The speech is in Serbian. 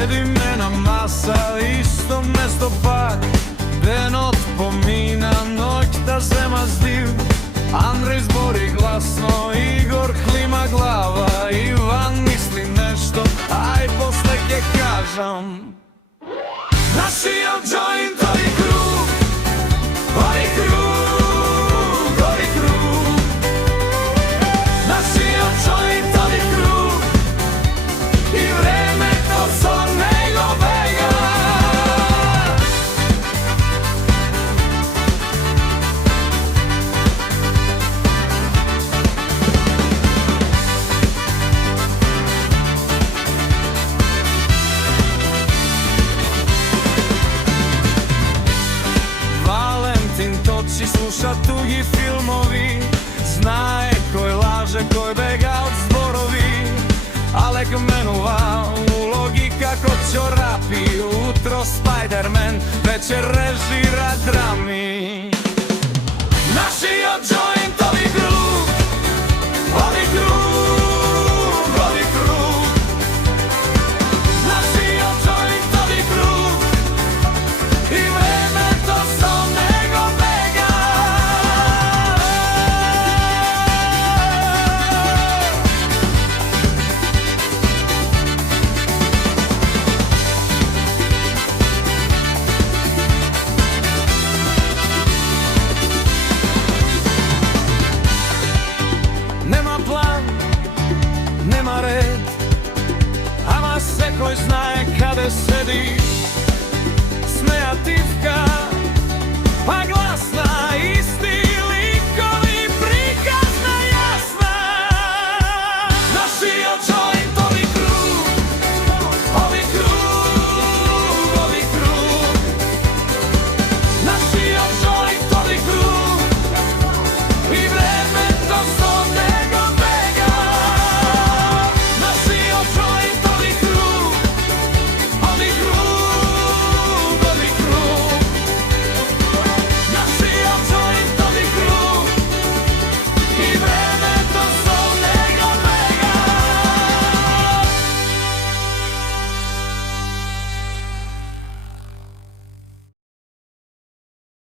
Jedina masa, isto mesto pak, den odpomina noćta zema zdiv. Andrej zbori glasno, Igor klima glava, Ivan misli nešto, aj posle ke kažem. Našio jointovi krug, ovaj krug, ovaj krug. Našio jointovi krug i vreme to so nego vega. Toči sluša tugi filmovi, znaje koj laže, koj bega od zborovi. Alek menova u logika kod ćorapi, utro Spider-Man, večer režira drami. Našio jointovi krug, ovi krug, ovi krug. Našio jointovi krug i vreme to so nego vega. Nema plan, nema red, ama se koji znaje kada sedi.